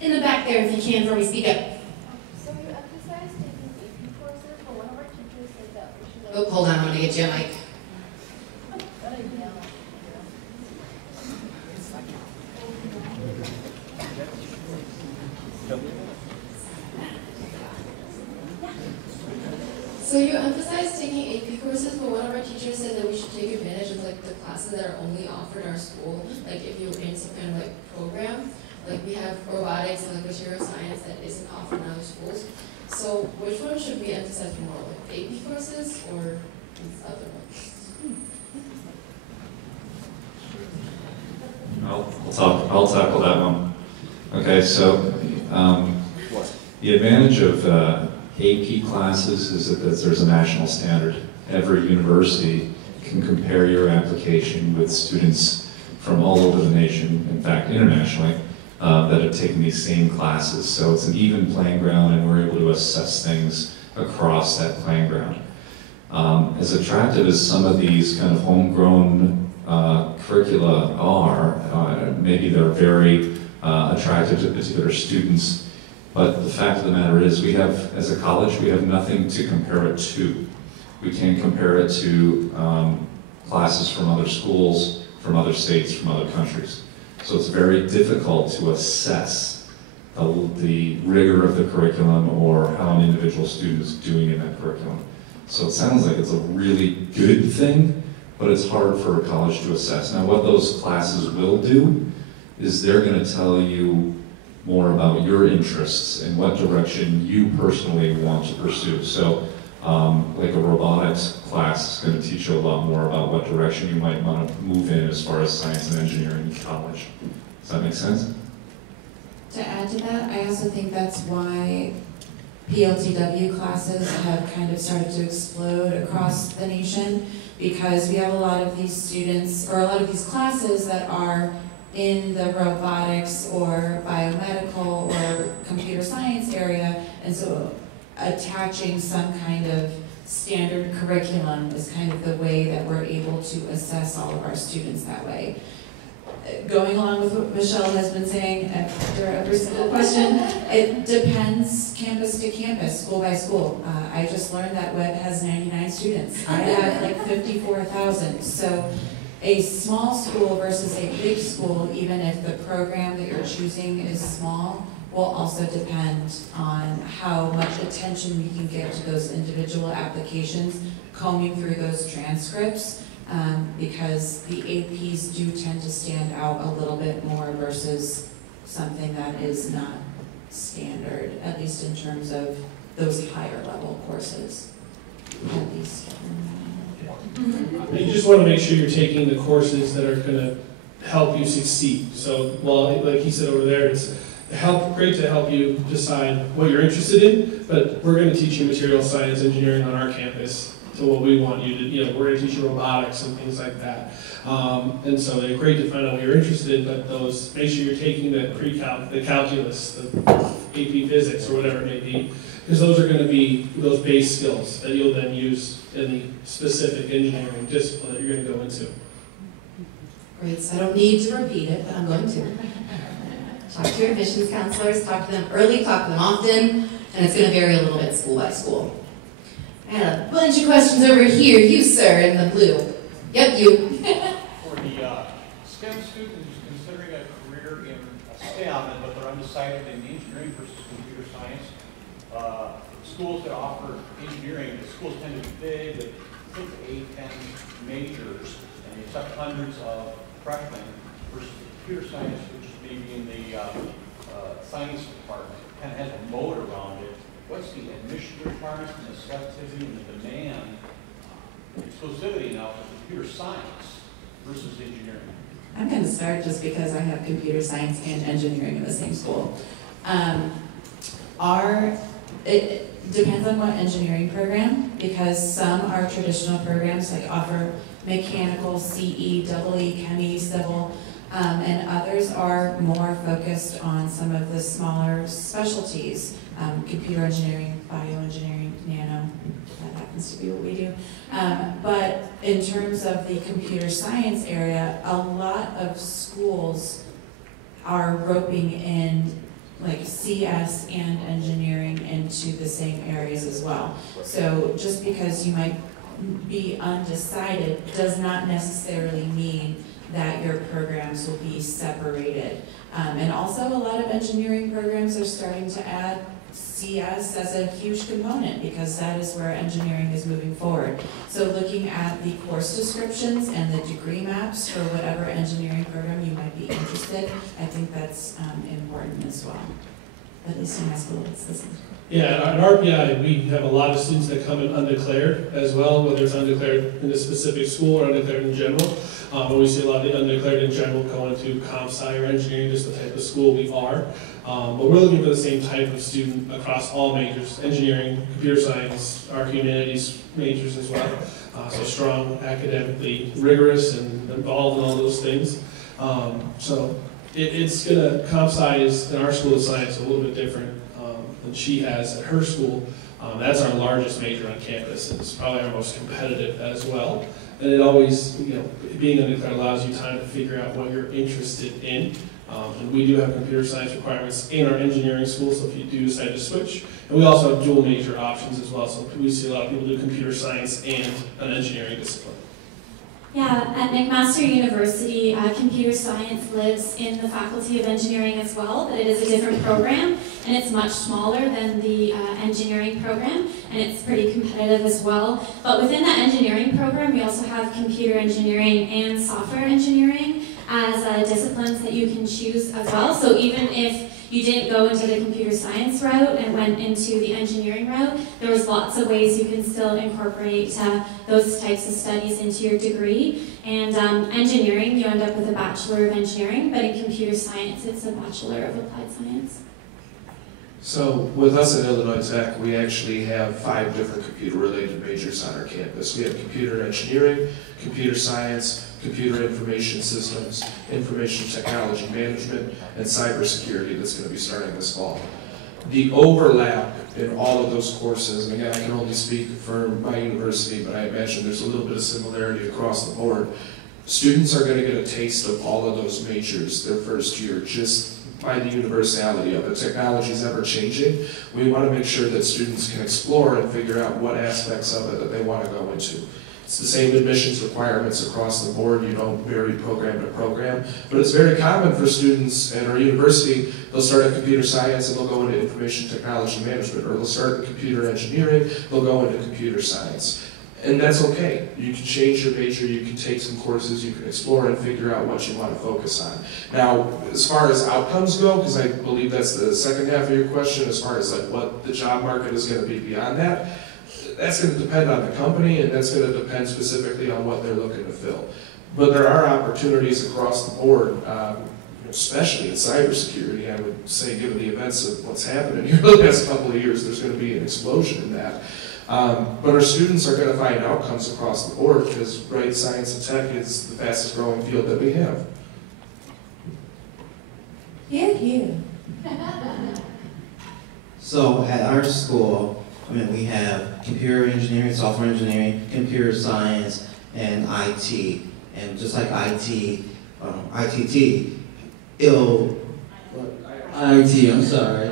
In the back there, if you can, for me, speak up. So you emphasize taking AP courses, but one of our teachers said that we should... Oh, hold on, I'm gonna get you a mic. So you emphasize taking AP courses, but one of our teachers said that we should take advantage of like the classes that are only offered in our school. Like if you're in some kind of like program, like we have robotics and like material science that isn't offered in other schools. So which one should we emphasize more, like AP courses or these other ones? I'll tackle that one. Okay, so the advantage of AP classes is that there's a national standard. Every university can compare your application with students from all over the nation, in fact internationally, that have taken these same classes. So it's an even playing ground, and we're able to assess things across that playing ground. As attractive as some of these kind of homegrown curricula are, maybe they're very attractive to particular students, but the fact of the matter is we have, as a college, we have nothing to compare it to. We can't compare it to classes from other schools, from other states, from other countries. So it's very difficult to assess the rigor of the curriculum or how an individual student is doing in that curriculum. So it sounds like it's a really good thing, but it's hard for a college to assess. Now what those classes will do is they're going to tell you more about your interests and what direction you personally want to pursue. So like a robotics class is going to teach you a lot more about what direction you might want to move in as far as science and engineering in college. Does that make sense? To add to that, I also think that's why PLTW classes have kind of started to explode across the nation, because we have a lot of these students, or a lot of these classes that are in the robotics or biomedical or computer science area, and so attaching some kind of standard curriculum is kind of the way that we're able to assess all of our students that way. Going along with what Michelle has been saying after every single question, it depends campus to campus, school by school. I just learned that Webb has 99 students. I have like 54,000. So a small school versus a big school, even if the program that you're choosing is small, will also depend on how much attention we can give to those individual applications, combing through those transcripts, because the APs do tend to stand out a little bit more versus something that is not standard, at least in terms of those higher level courses, at least. You just want to make sure you're taking the courses that are going to help you succeed. So, well, like he said over there, it's great to help you decide what you're interested in, but we're going to teach you material science engineering on our campus to what we want you to, we're going to teach you robotics and things like that. And so they're great to find out what you're interested in, but make sure you're taking the pre-calc, the calculus, the AP physics, or whatever it may be, because those are going to be those base skills that you'll then use in the specific engineering discipline that you're going to go into. Great, so I don't need to repeat it, but I'm going to. Talk to your admissions counselors, talk to them early, talk to them often, and it's going to vary a little bit school by school. I had a bunch of questions over here. You, sir, in the blue. Yep, you. For the STEM student who's considering a career in STEM, but they're undecided in engineering versus computer science, schools that offer engineering, the schools tend to be big, with 6, 8, 10 majors, and they accept hundreds of freshmen, versus computer science, which is maybe in the science department, kind of has a moat around it. What's the admission requirements and the selectivity and the demand, exclusivity now for computer science versus engineering? I'm going to start just because I have computer science and engineering in the same school. It depends on what engineering program, because some are traditional programs, like offer mechanical, CE, EE, Chemie, Civil, and others are more focused on some of the smaller specialties. computer engineering, bioengineering, nano, that happens to be what we do. But in terms of the computer science area, a lot of schools are roping in like CS and engineering into the same areas as well. So just because you might be undecided does not necessarily mean that your programs will be separated. And also a lot of engineering programs are starting to add CS as a huge component because that is where engineering is moving forward. So looking at the course descriptions and the degree maps for whatever engineering program you might be interested, I think that's important as well. At least in high school, it's the same. Yeah, at RPI, we have a lot of students that come in undeclared as well, whether it's undeclared in a specific school or undeclared in general. But we see a lot of the undeclared in general going to comp sci or engineering, just the type of school we are. But we're looking for the same type of student across all majors, engineering, computer science, our humanities majors as well. So strong, academically rigorous, and involved in all those things. So it's gonna, comp sci is, in our school of science, a little bit different than she has at her school. That's our largest major on campus, and it's probably our most competitive as well. And it always, being undeclared allows you time to figure out what you're interested in. And we do have computer science requirements in our engineering school, so if you do decide to switch. And we also have dual major options as well, so we see a lot of people do computer science and an engineering discipline. Yeah, at Mcmaster University, computer science lives in the Faculty of Engineering as well, but it is a different program, and it's much smaller than the engineering program, and it's pretty competitive as well. But within that engineering program, we also have computer engineering and software engineering as disciplines that you can choose as well. So even if you didn't go into the computer science route and went into the engineering route, there was lots of ways you can still incorporate those types of studies into your degree. And engineering, you end up with a Bachelor of Engineering, but in computer science, it's a Bachelor of Applied Science. So with us at Illinois Tech, we actually have 5 different computer-related majors on our campus. We have computer engineering, computer science, computer information systems, information technology management, and cybersecurity that's going to be starting this fall. The overlap in all of those courses, and again, I can only speak for my university, but I imagine there's a little bit of similarity across the board. Students are going to get a taste of all of those majors their first year, just by the universality of it. Technology is ever changing. We want to make sure that students can explore and figure out what aspects of it that they want to go into. It's the same admissions requirements across the board. You don't vary program to program, but it's very common for students at our university. They'll start at computer science and they'll go into information technology management, or they'll start in computer engineering, they'll go into computer science. And that's okay. You can change your major, you can take some courses, you can explore and figure out what you want to focus on. Now, as far as outcomes go, because I believe that's the second half of your question, as far as like what the job market is going to be beyond that, that's going to depend on the company, and that's going to depend specifically on what they're looking to fill. But there are opportunities across the board, especially in cybersecurity. I would say, given the events of what's happened in the last couple of years, there's going to be an explosion in that. But our students are going to find outcomes across the board because, right, science and tech is the fastest growing field that we have. Yeah. So at our school, we have computer engineering, software engineering, computer science, and IT. And just like ITT, I'm sorry.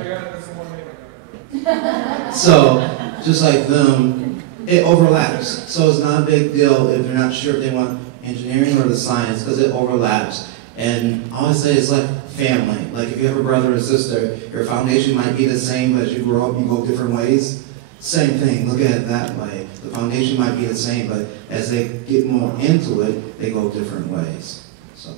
So, just like them, it overlaps. So it's not a big deal if they're not sure if they want engineering or the science, because it overlaps. And I always say it's like family. Like if you have a brother or sister, your foundation might be the same, but as you grow up, you go different ways. Same thing, look at it that way. The foundation might be the same, but as they get more into it, they go different ways. So.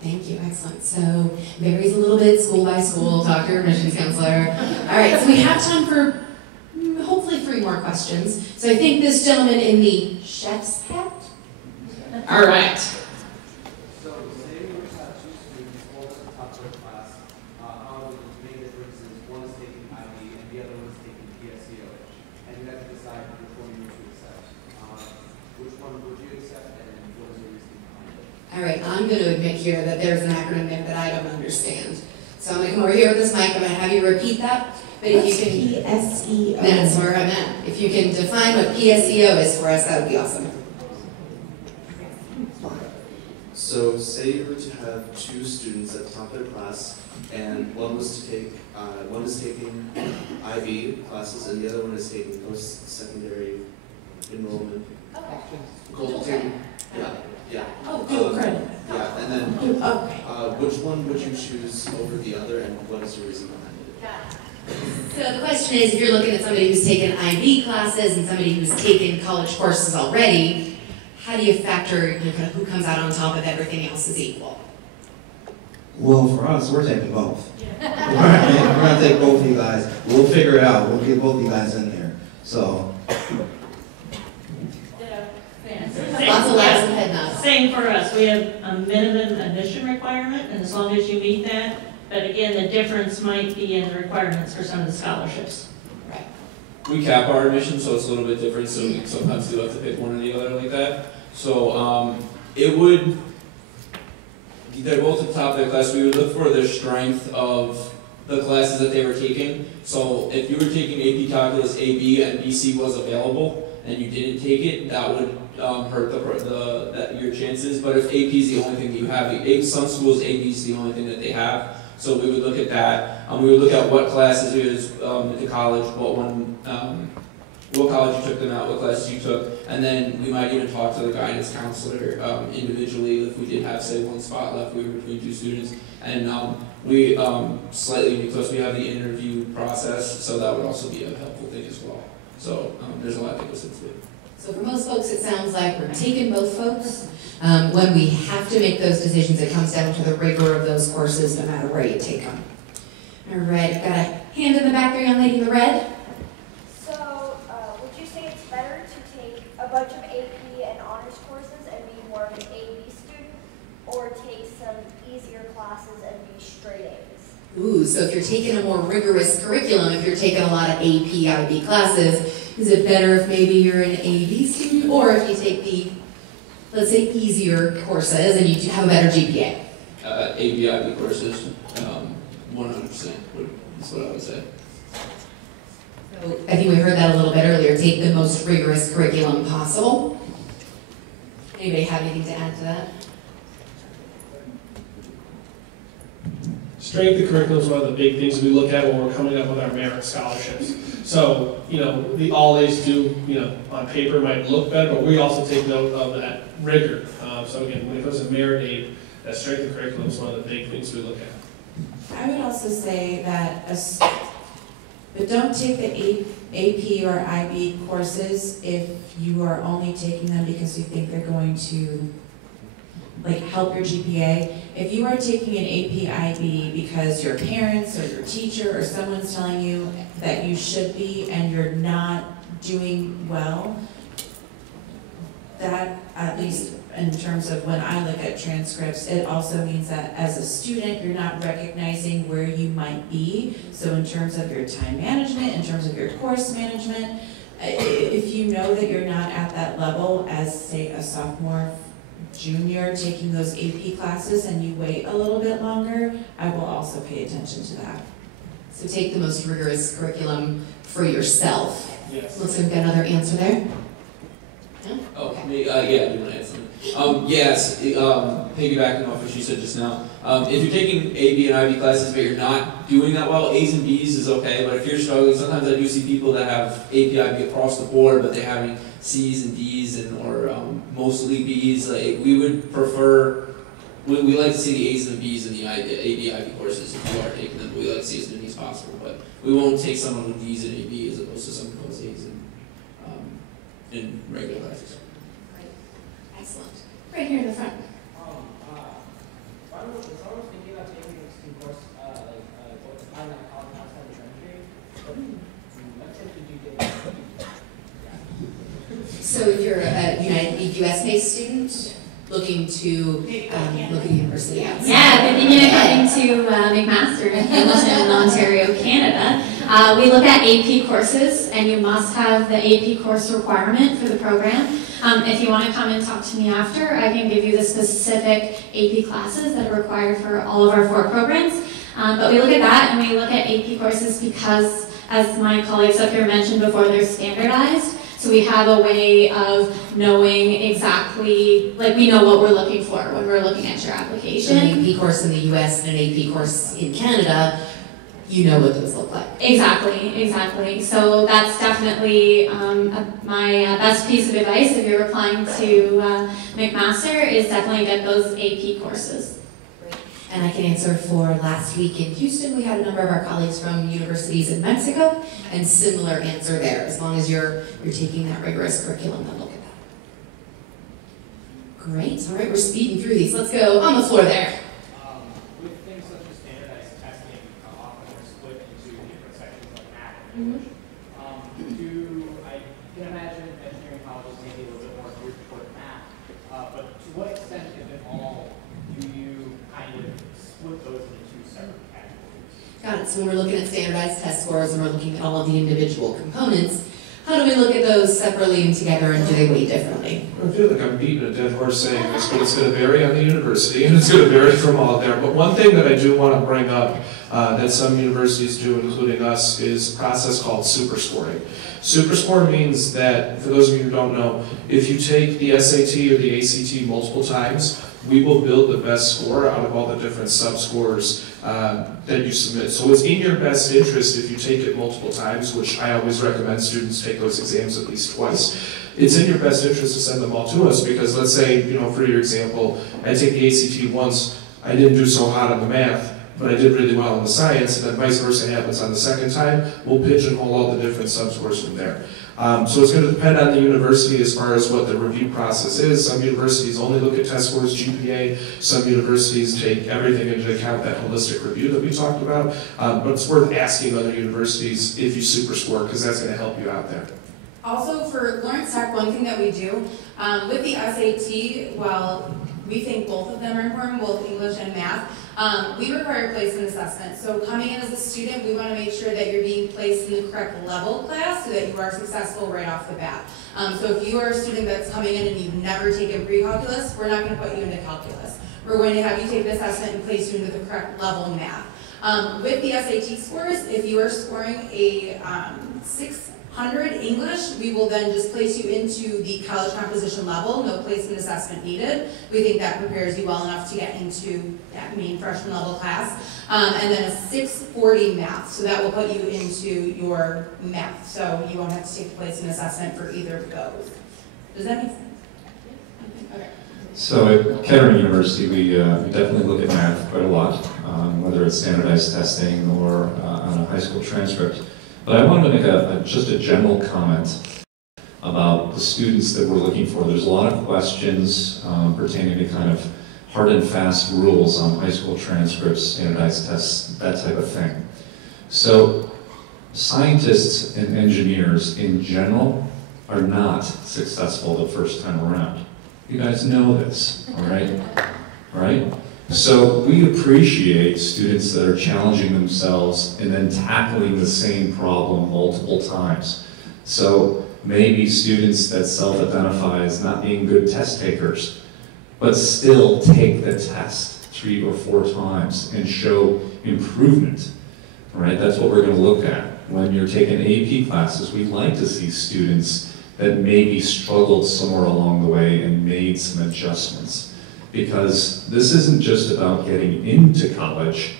Thank you, excellent. So varies a little bit school by school, talk to your admissions counselor. All right, so we have time for hopefully 3 more questions. So I think this gentleman in the chef's hat. All right. So say we have 2 students, both at the top of their class. However, the main difference is one is taking IB and the other one is taking PSEOH. And you have to decide which one you would accept. Which one would you accept, and what is the reason behind it? All right, I'm going to admit here that there's an acronym there that I don't understand. So I'm going to come over here with this mic, I'm going to have you repeat that. But if you can, PSEO? that's where I'm at. If you can define what PSEO is for us, that would be awesome. So say you were to have two students at the top of their class, and one is taking IB classes, and the other one is taking post-secondary enrollment. Okay. Yeah. Oh, dual credit. Yeah, and then which one would you choose over the other, and what is your reason behind it? So the question is, if you're looking at somebody who's taken IB classes and somebody who's taken college courses already, how do you factor kind of who comes out on top if everything else is equal? Well, for us, we're taking both. We're going to take both of you guys. We'll figure it out. We'll get both of you guys in there. So. Lots of laughs and head nods. Same for us. We have a minimum admission requirement, and as long as you meet that, but again, the difference might be in the requirements for some of the scholarships. We cap our admission, so it's a little bit different, so we sometimes do have to pick one or the other like that. So they're both at the top of their class. We would look for the strength of the classes that they were taking. So if you were taking AP Calculus AB and BC was available and you didn't take it, that would hurt your chances. But if AP is the only thing that you have, some schools AB is the only thing that they have. So we would look at that. We would look at what classes you at the college, what college you took them at, what classes you took, and then we might even talk to the guidance counselor individually if we did have, say, one spot left, we were between two students. And we slightly, because we have the interview process, so that would also be a helpful thing as well. So there's a lot that goes into it. So for most folks, it sounds like we're taking both folks. When we have to make those decisions, it comes down to the rigor of those courses, no matter where you take them. All right, I've got a hand in the back there, young lady in the red. So, would you say it's better to take a bunch of AP and honors courses and be more of an AB student, or take some easier classes and be straight A's? Ooh, so if you're taking a more rigorous curriculum, if you're taking a lot of AP, IB classes, is it better if maybe you're an AB student, or if you take the, let's say, easier courses and you have a better GPA? AB, IB courses, 100% is what I would say. So I think we heard that a little bit earlier, take the most rigorous curriculum possible. Anybody have anything to add to that? Strength of curriculum is one of the big things we look at when we're coming up with our merit scholarships. So, the all A's do, on paper might look better, but we also take note of that rigor. So again, when it comes to merit aid, that strength of curriculum is one of the big things we look at. I would also say that, but don't take the AP or IB courses if you are only taking them because you think they're going to help your GPA. If you are taking an AP IB because your parents or your teacher or someone's telling you that you should be and you're not doing well, that, at least in terms of when I look at transcripts, it also means that as a student, you're not recognizing where you might be. So in terms of your time management, in terms of your course management, if you know that you're not at that level as, say, a sophomore, junior taking those AP classes and you wait a little bit longer, I will also pay attention to that. So take the most rigorous curriculum for yourself. Yes. Looks like we've got another answer there. Yeah? Oh, okay. Yeah, I do want to add something. Yes, piggybacking off what she said just now, if you're taking AB and IB classes but you're not doing that well, A's and B's is okay, but if you're struggling, sometimes I do see people that have AP, IB across the board, but they're having C's and D's or mostly B's. We would prefer, we like to see the A's and the B's in the AB, IB courses if you are taking them, but we like to see as many as possible, but we won't take someone with D's and AB as opposed to someone with A's in regular classes. Excellent. Right here in the front. I was thinking about taking some course, applying that college outside of country. What tip did you get? So if you're a US-based student looking to university outside. Yeah, I've been thinking of coming to Mcmaster in Hamilton, Ontario, Canada. We look at AP courses, and you must have the AP course requirement for the program. If you want to come and talk to me after, I can give you the specific AP classes that are required for all of our 4 programs. But we look at that, and we look at AP courses because as my colleagues up here mentioned before, they're standardized. So we have a way of knowing exactly, like we know what we're looking for when we're looking at your application. An AP course in the US and an AP course in Canada, you know what those look like. Exactly. So that's definitely my best piece of advice if you're applying to Mcmaster is definitely get those AP courses. And I can answer for last week in Houston, we had a number of our colleagues from universities in Mexico, and similar answer there. As long as you're taking that rigorous curriculum, they'll look at that. Great, all right, we're speeding through these. Let's go on the floor there. With things such as standardized testing, often they're split into different sections like math and English. I can imagine engineering colleges may be a little bit more geared toward math, but to what extent, if at all, do you kind of split those into two separate categories? Got it. So when we're looking at standardized test scores and we're looking at all of the individual components, how do we look at those separately and together, and do they weigh differently? I feel like I'm beating a dead horse saying this, but it's going to vary on the university, and it's going to vary from all there. But one thing that I do want to bring up that some universities do, including us, is a process called superscoring. Superscore means that, for those of you who don't know, if you take the SAT or the ACT multiple times, we will build the best score out of all the different sub-scores that you submit. So it's in your best interest if you take it multiple times, which I always recommend students take those exams at least twice. It's in your best interest to send them all to us because let's say, for your example, I take the ACT once, I didn't do so hot on the math, but I did really well in the science, and then vice versa happens on the second time, we'll pigeonhole all the different sub-scores from there. So it's going to depend on the university as far as what the review process is. Some universities only look at test scores, GPA. Some universities take everything into account, that holistic review that we talked about. But it's worth asking other universities if you superscore, because that's going to help you out there. Also, for Lawrence Tech, one thing that we do, with the SAT, while we think both of them are important, both English and math, we require placement assessment. So coming in as a student, we want to make sure that you're being placed in the correct level class so that you are successful right off the bat. So if you are a student that's coming in and you've never taken pre-calculus, we're not going to put you into calculus. We're going to have you take the assessment and place you into the correct level math. With the SAT scores, if you are scoring a 600 English, we will then just place you into the college composition level, no placement assessment needed. We think that prepares you well enough to get into that main freshman level class. And then a 640 math, so that will put you into your math. So you won't have to take the placement assessment for either of those. Does that make sense? Okay. So at Kettering University, we definitely look at math quite a lot, whether it's standardized testing or on a high school transcript. But I wanted to make just a general comment about the students that we're looking for. There's a lot of questions pertaining to kind of hard and fast rules on high school transcripts, standardized tests, that type of thing. So scientists and engineers in general are not successful the first time around. You guys know this, all right? Right? So we appreciate students that are challenging themselves and then tackling the same problem multiple times. So maybe students that self-identify as not being good test takers, but still take the test 3 or 4 times and show improvement, right? That's what we're going to look at. When you're taking AP classes, we like to see students that maybe struggled somewhere along the way and made some adjustments. Because this isn't just about getting into college,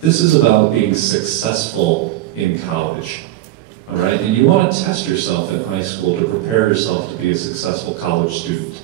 this is about being successful in college, all right? And you want to test yourself in high school to prepare yourself to be a successful college student,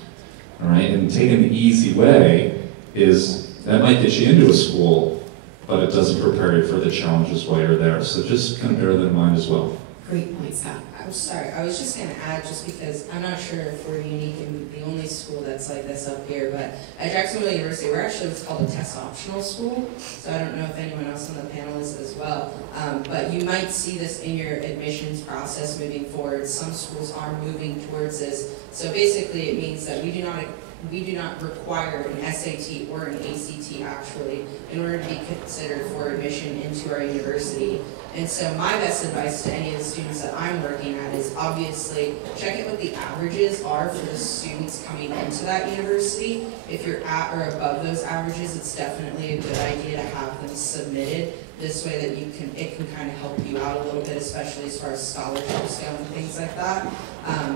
all right? And taking the easy way that might get you into a school, but it doesn't prepare you for the challenges while you're there. So just kind of bear that in mind as well. Great point, Scott. I'm sorry, I was just going to add, just because I'm not sure if we're unique and the only school that's like this up here, but at Jacksonville University, we're actually what's called a test optional school, so I don't know if anyone else on the panel is as well, but you might see this in your admissions process moving forward. Some schools are moving towards this, so basically it means that we do not require an SAT or an ACT actually in order to be considered for admission into our university. And so my best advice to any of the students that I'm working at is obviously check out what the averages are for the students coming into that university. If you're at or above those averages, it's definitely a good idea to have them submitted. This way that it can kind of help you out a little bit, especially as far as scholarships go and things like that.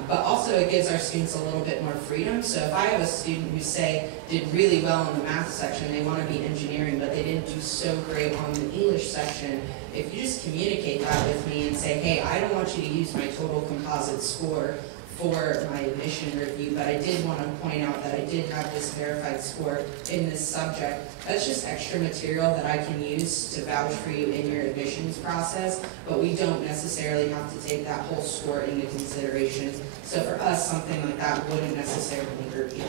But also it gives our students a little bit more freedom. So if I have a student who, say, did really well in the math section, they want to be engineering, but they didn't do so great on the English section, if you just communicate that with me and say, hey, I don't want you to use my total composite score for my admission review, but I did want to point out that I did have this verified score in this subject. That's just extra material that I can use to vouch for you in your admissions process, but we don't necessarily have to take that whole score into consideration. So for us, something like that wouldn't necessarily hurt you.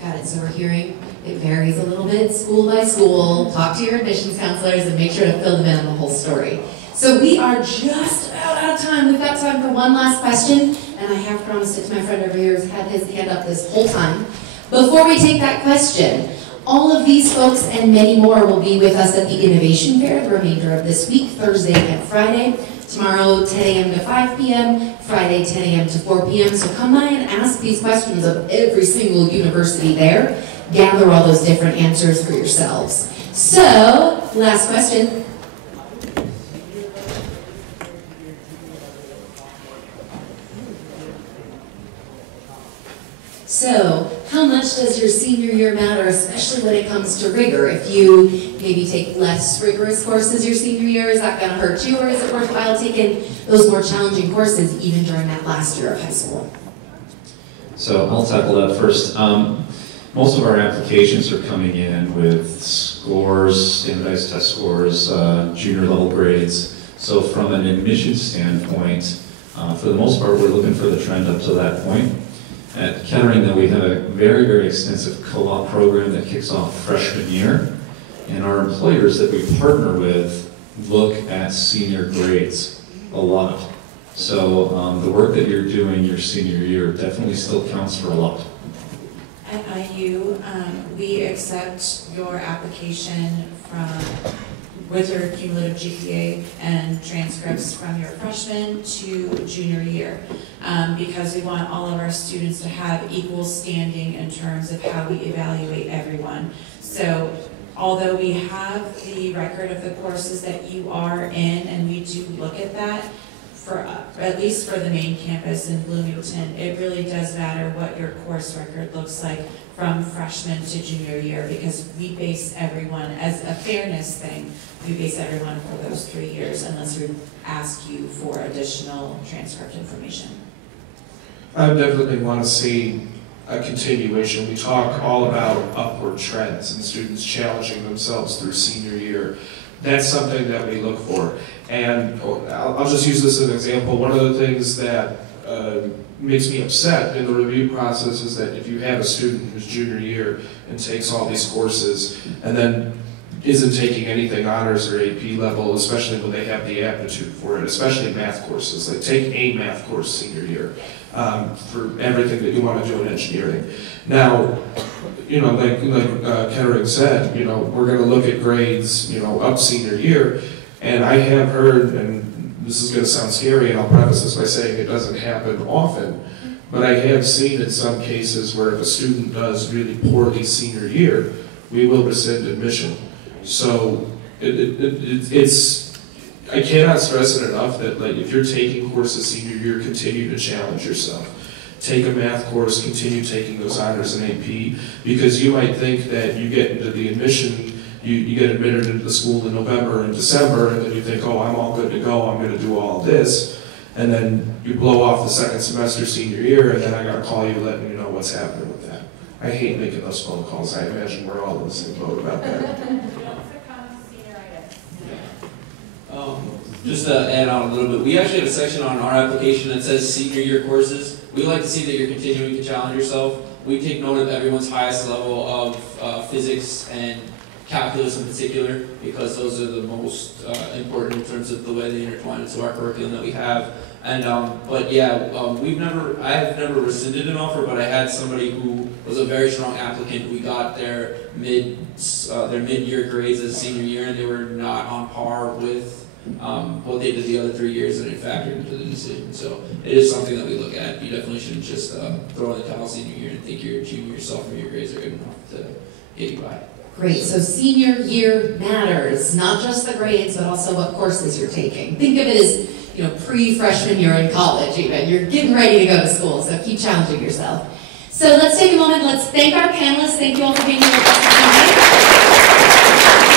Got it. So we're hearing it varies a little bit school by school. Talk to your admissions counselors and make sure to fill them in on the whole story. So we are just about out of time. We've got time for one last question, and I have promised it to my friend over here who's had his hand up this whole time. Before we take that question, all of these folks and many more will be with us at the Innovation Fair the remainder of this week, Thursday and Friday. Tomorrow, 10 a.m. to 5 p.m., Friday, 10 a.m. to 4 p.m. So come by and ask these questions of every single university there. Gather all those different answers for yourselves. So, last question. So, how much does your senior year matter, especially when it comes to rigor? If you maybe take less rigorous courses your senior year, is that going to hurt you, or is it worthwhile taking those more challenging courses even during that last year of high school? So I'll tackle that first. Most of our applications are coming in with scores, standardized test scores, junior level grades. So from an admission standpoint, for the most part, we're looking for the trend up to that point. At Kettering, though, we have a very, very extensive co-op program that kicks off freshman year, and our employers that we partner with look at senior grades a lot. So the work that you're doing your senior year definitely still counts for a lot. At IU, we accept your application with your cumulative GPA and transcripts from your freshman to junior year, because we want all of our students to have equal standing in terms of how we evaluate everyone. So although we have the record of the courses that you are in, and we do look at that, for at least for the main campus in Bloomington, it really does matter what your course record looks like from freshman to junior year, because we base everyone, as a fairness thing, we base everyone for those 3 years unless we ask you for additional transcript information. I definitely want to see a continuation. We talk all about upward trends and students challenging themselves through senior year. That's something that we look for. And I'll just use this as an example. One of the things that makes me upset in the review process is that if you have a student who's junior year and takes all these courses and then isn't taking anything honors or AP level, especially when they have the aptitude for it, especially math courses. Like take a math course senior year for everything that you want to do in engineering. Now, you know, like Kettering said, you know, we're going to look at grades, you know, up senior year, and I have heard, and this is going to sound scary, and I'll preface this by saying it doesn't happen often, but I have seen in some cases where if a student does really poorly senior year, we will rescind admission. So it's, I cannot stress it enough that like if you're taking courses senior year, continue to challenge yourself. Take a math course, continue taking those honors in AP, because you might think that you get into the admission, you get admitted into the school in November and December, and then you think, oh, I'm all good to go, I'm going to do all this, and then you blow off the second semester senior year, and then I got to call you letting you know what's happening with that. I hate making those phone calls. I imagine we're all in the same boat about that. Just to add on a little bit, we actually have a section on our application that says senior year courses. We like to see that you're continuing to challenge yourself. We take note of everyone's highest level of physics and calculus in particular, because those are the most important in terms of the way they intertwine into our curriculum that we have. And but yeah, I have never rescinded an offer, but I had somebody who was a very strong applicant. We got their mid-year grades as a senior year, and they were not on par with what they did the other 3 years, and it factored into the decision. So it is something that we look at. You definitely shouldn't just throw in the towel senior year and think your junior, sophomore year grades are good enough to get you by. Great, so senior year matters, not just the grades, but also what courses you're taking. Think of it as, you know, pre-freshman year in college even. You're getting ready to go to school, so keep challenging yourself. So let's take a moment, let's thank our panelists. Thank you all for being here with us tonight.